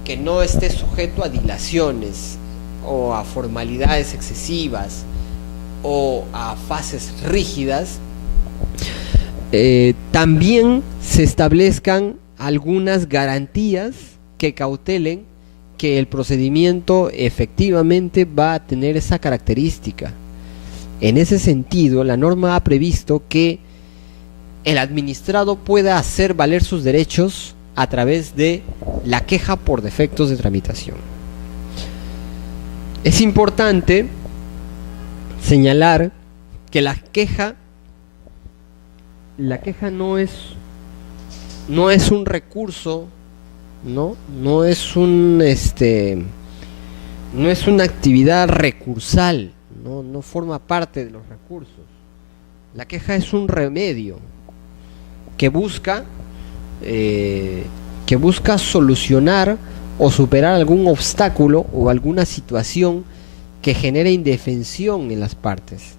que no esté sujeto a dilaciones o a formalidades excesivas o a fases rígidas, también se establezcan algunas garantías que cautelen que el procedimiento efectivamente va a tener esa característica. En ese sentido, la norma ha previsto que el administrado pueda hacer valer sus derechos a través de la queja por defectos de tramitación. Es importante señalar que la queja no es un recurso, no es una actividad recursal, no forma parte de los recursos. La queja es un remedio que busca solucionar o superar algún obstáculo o alguna situación que genere indefensión en las partes.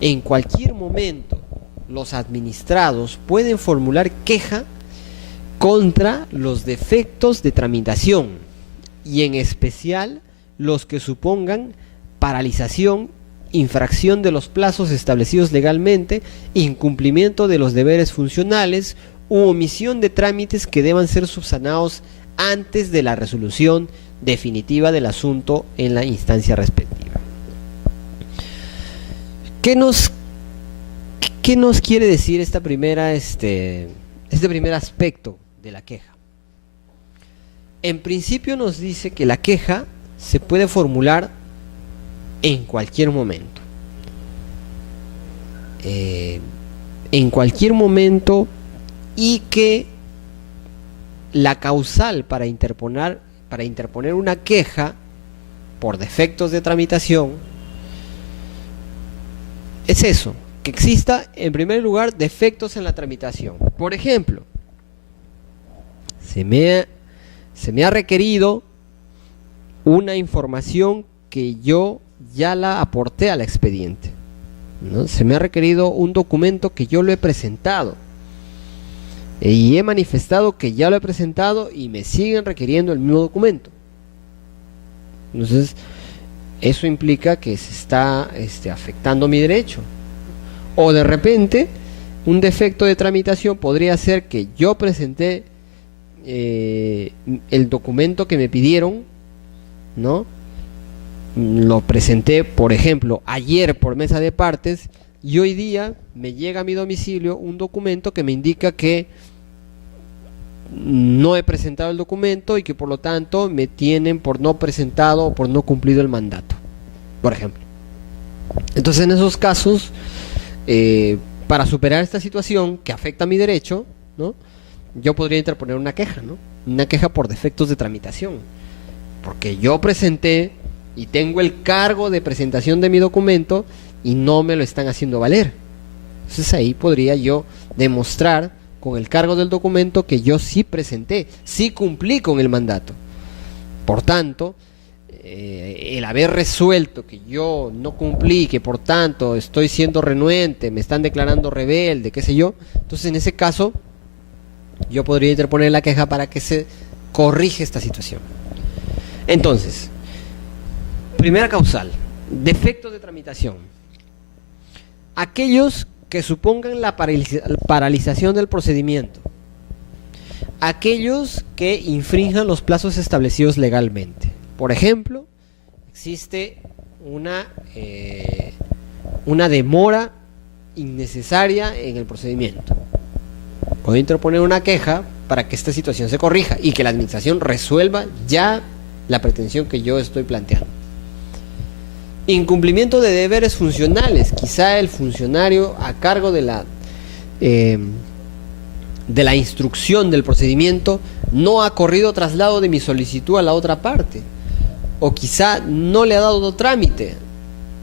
En cualquier momento, los administrados pueden formular queja contra los defectos de tramitación, y en especial los que supongan paralización, infracción de los plazos establecidos legalmente, incumplimiento de los deberes funcionales u omisión de trámites que deban ser subsanados antes de la resolución definitiva del asunto en la instancia respectiva. ¿Qué nos quiere decir este primer aspecto de la queja? En principio nos dice que la queja se puede formular en cualquier momento. En cualquier momento, y que la causal para interponer una queja por defectos de tramitación es eso, que exista, en primer lugar, defectos en la tramitación. Por ejemplo, se me ha requerido una información que yo ya la aporté al expediente, ¿no? Se me ha requerido un documento que yo lo he presentado y he manifestado que ya lo he presentado y me siguen requiriendo el mismo documento. Entonces, eso implica que se está afectando mi derecho. O de repente, un defecto de tramitación podría ser que yo presenté el documento que me pidieron, ¿no? Lo presenté, por ejemplo, ayer por mesa de partes, y hoy día me llega a mi domicilio un documento que me indica que no he presentado el documento y que por lo tanto me tienen por no presentado o por no cumplido el mandato, por ejemplo. Entonces, en esos casos, para superar esta situación que afecta a mi derecho, ¿no?, yo podría interponer una queja, ¿no? Una queja por defectos de tramitación, porque yo presenté y tengo el cargo de presentación de mi documento y no me lo están haciendo valer. Entonces ahí podría yo demostrar con el cargo del documento que yo sí presenté, sí cumplí con el mandato. Por tanto, el haber resuelto que yo no cumplí, que por tanto estoy siendo renuente, me están declarando rebelde, qué sé yo, entonces en ese caso yo podría interponer la queja para que se corrija esta situación. Entonces, primera causal, defectos de tramitación. Aquellos que supongan la paralización del procedimiento. Aquellos que infrinjan los plazos establecidos legalmente. Por ejemplo, existe una demora innecesaria en el procedimiento. Puedo interponer una queja para que esta situación se corrija y que la administración resuelva ya la pretensión que yo estoy planteando. Incumplimiento de deberes funcionales. Quizá el funcionario a cargo de la instrucción del procedimiento no ha corrido traslado de mi solicitud a la otra parte, o quizá no le ha dado trámite,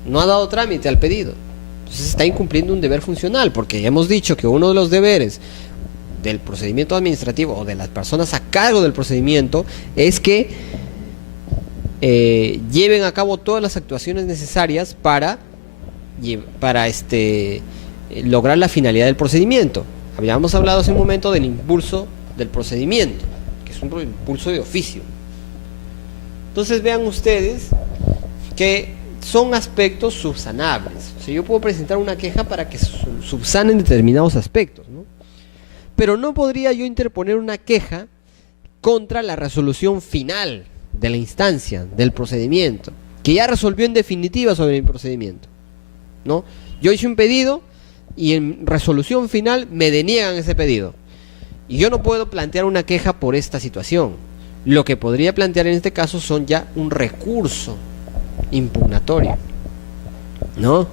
no ha dado trámite al pedido. Entonces está incumpliendo un deber funcional, porque ya hemos dicho que uno de los deberes del procedimiento administrativo o de las personas a cargo del procedimiento es que lleven a cabo todas las actuaciones necesarias para lograr la finalidad del procedimiento. Habíamos hablado hace un momento del impulso del procedimiento, que es un impulso de oficio. Entonces vean ustedes que son aspectos subsanables. O sea, yo puedo presentar una queja para que subsanen determinados aspectos, ¿no? Pero no podría yo interponer una queja contra la resolución final de la instancia, del procedimiento, que ya resolvió en definitiva sobre el procedimiento, ¿no? Yo hice un pedido y en resolución final me deniegan ese pedido. Y yo no puedo plantear una queja por esta situación. Lo que podría plantear en este caso son ya un recurso impugnatorio, ¿no?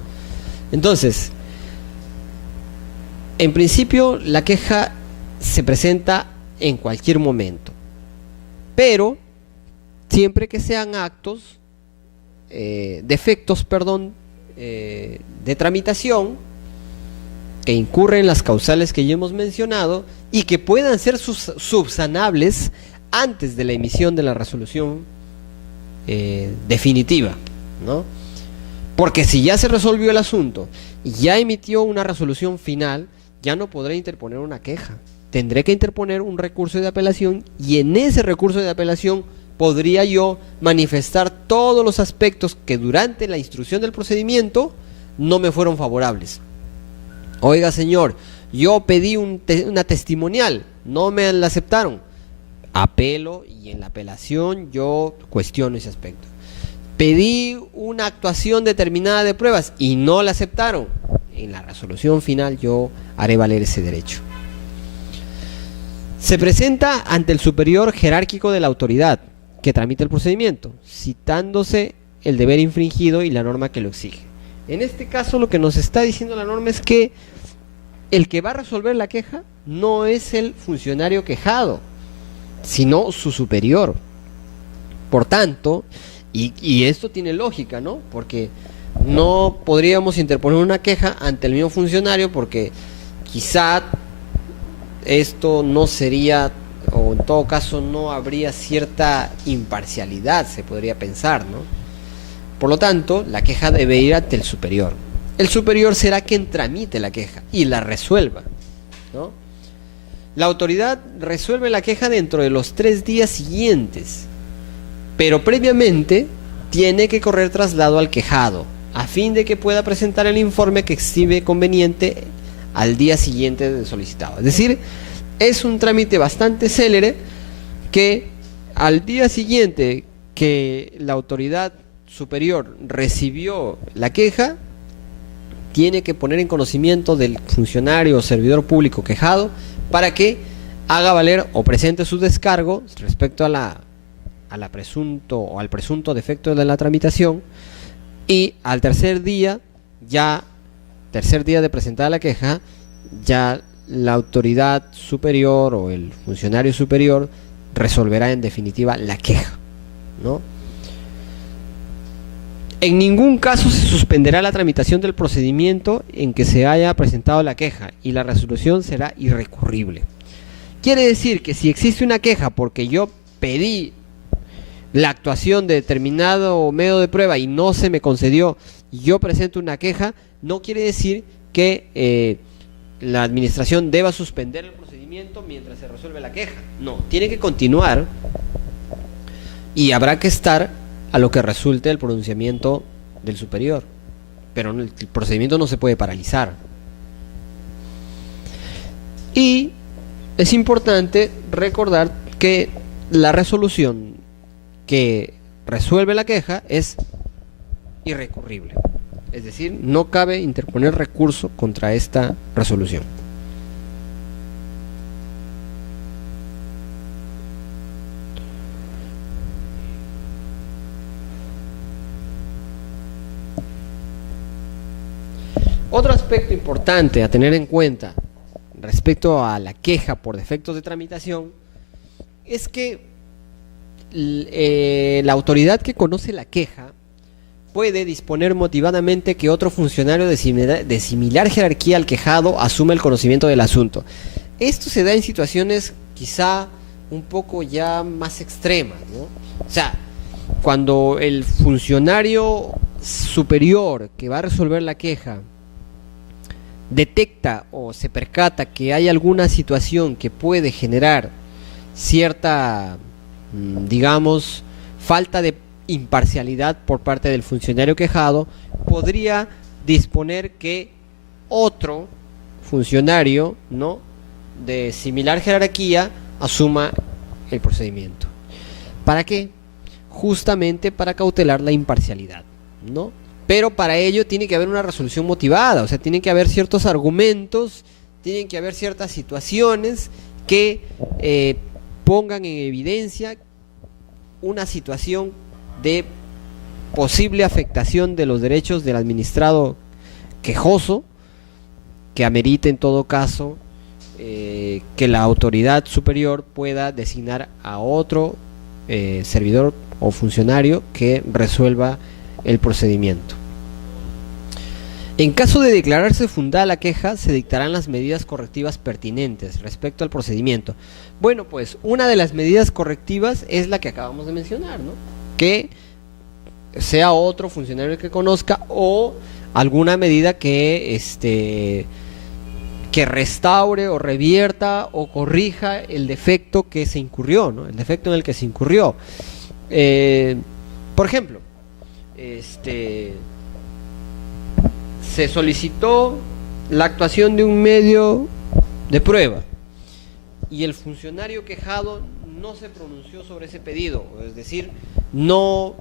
Entonces, en principio la queja se presenta en cualquier momento, pero siempre que sean defectos de tramitación que incurren en las causales que ya hemos mencionado y que puedan ser subsanables antes de la emisión de la resolución definitiva, ¿no? Porque si ya se resolvió el asunto y ya emitió una resolución final, ya no podré interponer una queja. Tendré que interponer un recurso de apelación y en ese recurso de apelación podría yo manifestar todos los aspectos que durante la instrucción del procedimiento no me fueron favorables. Oiga, señor, yo pedí una testimonial, no me la aceptaron. Apelo y en la apelación yo cuestiono ese aspecto. Pedí una actuación determinada de pruebas y no la aceptaron. En la resolución final yo haré valer ese derecho. Se presenta ante el superior jerárquico de la autoridad que tramita el procedimiento, citándose el deber infringido y la norma que lo exige. En este caso lo que nos está diciendo la norma es que el que va a resolver la queja no es el funcionario quejado, sino su superior. Por tanto, y esto tiene lógica, ¿no? Porque no podríamos interponer una queja ante el mismo funcionario porque quizá esto no sería, o en todo caso no habría cierta imparcialidad, se podría pensar, ¿no? Por lo tanto, la queja debe ir ante el superior. El superior será quien tramite la queja y la resuelva, ¿no? La autoridad resuelve la queja dentro de los 3 días siguientes, pero previamente tiene que correr traslado al quejado, a fin de que pueda presentar el informe que estime conveniente al día siguiente del solicitado. Es decir, es un trámite bastante célere que al día siguiente que la autoridad superior recibió la queja, tiene que poner en conocimiento del funcionario o servidor público quejado para que haga valer o presente su descargo respecto a la presunto o al presunto defecto de la tramitación, y al tercer día de presentar la queja, ya la autoridad superior o el funcionario superior resolverá en definitiva la queja, ¿no? En ningún caso se suspenderá la tramitación del procedimiento en que se haya presentado la queja y la resolución será irrecurrible. Quiere decir que si existe una queja porque yo pedí la actuación de determinado medio de prueba y no se me concedió, y yo presento una queja, no quiere decir que la administración deba suspender el procedimiento mientras se resuelve la queja. No, tiene que continuar y habrá que estar a lo que resulte el pronunciamiento del superior, pero el procedimiento no se puede paralizar. Y es importante recordar que la resolución que resuelve la queja es irrecurrible, es decir, no cabe interponer recurso contra esta resolución. Otro aspecto importante a tener en cuenta respecto a la queja por defectos de tramitación es que la autoridad que conoce la queja puede disponer motivadamente que otro funcionario de similar jerarquía al quejado asuma el conocimiento del asunto. Esto se da en situaciones quizá un poco ya más extremas, ¿no? O sea, cuando el funcionario superior que va a resolver la queja detecta o se percata que hay alguna situación que puede generar cierta, digamos, falta de imparcialidad por parte del funcionario quejado, podría disponer que otro funcionario, ¿no?, de similar jerarquía asuma el procedimiento. ¿Para qué? Justamente para cautelar la imparcialidad, ¿no? Pero para ello tiene que haber una resolución motivada, o sea, tienen que haber ciertos argumentos, tienen que haber ciertas situaciones que pongan en evidencia una situación de posible afectación de los derechos del administrado quejoso, que amerite en todo caso que la autoridad superior pueda designar a otro servidor o funcionario que resuelva el procedimiento. En caso de declararse fundada la queja, se dictarán las medidas correctivas pertinentes respecto al procedimiento. Bueno, pues una de las medidas correctivas es la que acabamos de mencionar, ¿no? Que sea otro funcionario el que conozca, o alguna medida que restaure o revierta o corrija el defecto que se incurrió, ¿no? El defecto en el que se incurrió. Por ejemplo, se solicitó la actuación de un medio de prueba y el funcionario quejado no se pronunció sobre ese pedido, es decir, no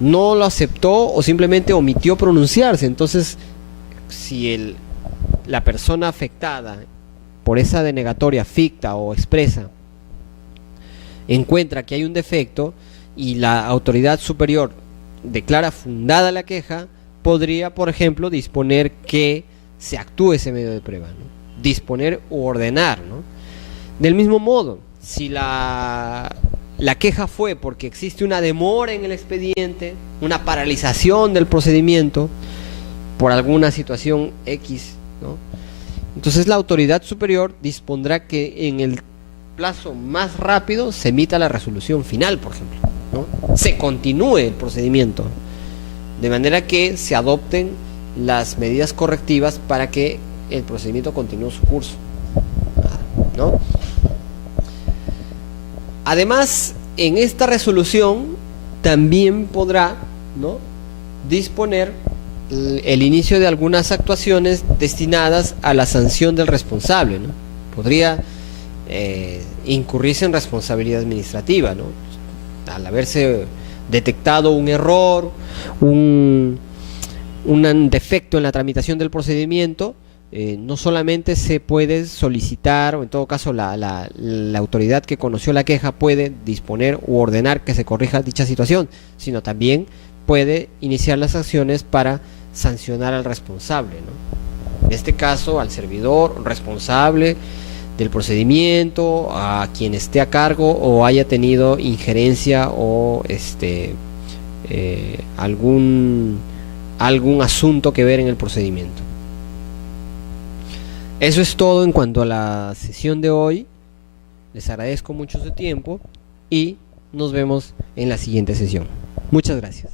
lo aceptó o simplemente omitió pronunciarse. Entonces, si la persona afectada por esa denegatoria ficta o expresa encuentra que hay un defecto y la autoridad superior declara fundada la queja, podría, por ejemplo, disponer que se actúe ese medio de prueba, ¿no? Disponer u ordenar, ¿no? Del mismo modo, si la la queja fue porque existe una demora en el expediente, una paralización del procedimiento por alguna situación X, ¿no? Entonces la autoridad superior dispondrá que en el plazo más rápido se emita la resolución final, por ejemplo, ¿no? Se continúe el procedimiento, de manera que se adopten las medidas correctivas para que el procedimiento continúe su curso, ¿no? Además, en esta resolución también podrá, ¿no?, disponer el inicio de algunas actuaciones destinadas a la sanción del responsable, ¿no? Podría incurrirse en responsabilidad administrativa, ¿no? Al haberse detectado un error, un defecto en la tramitación del procedimiento, no solamente se puede solicitar, o en todo caso la autoridad que conoció la queja puede disponer u ordenar que se corrija dicha situación, sino también puede iniciar las acciones para sancionar al responsable, ¿no? En este caso, al servidor responsable del procedimiento, a quien esté a cargo o haya tenido injerencia o algún asunto que ver en el procedimiento. Eso es todo en cuanto a la sesión de hoy. Les agradezco mucho su tiempo y nos vemos en la siguiente sesión. Muchas gracias.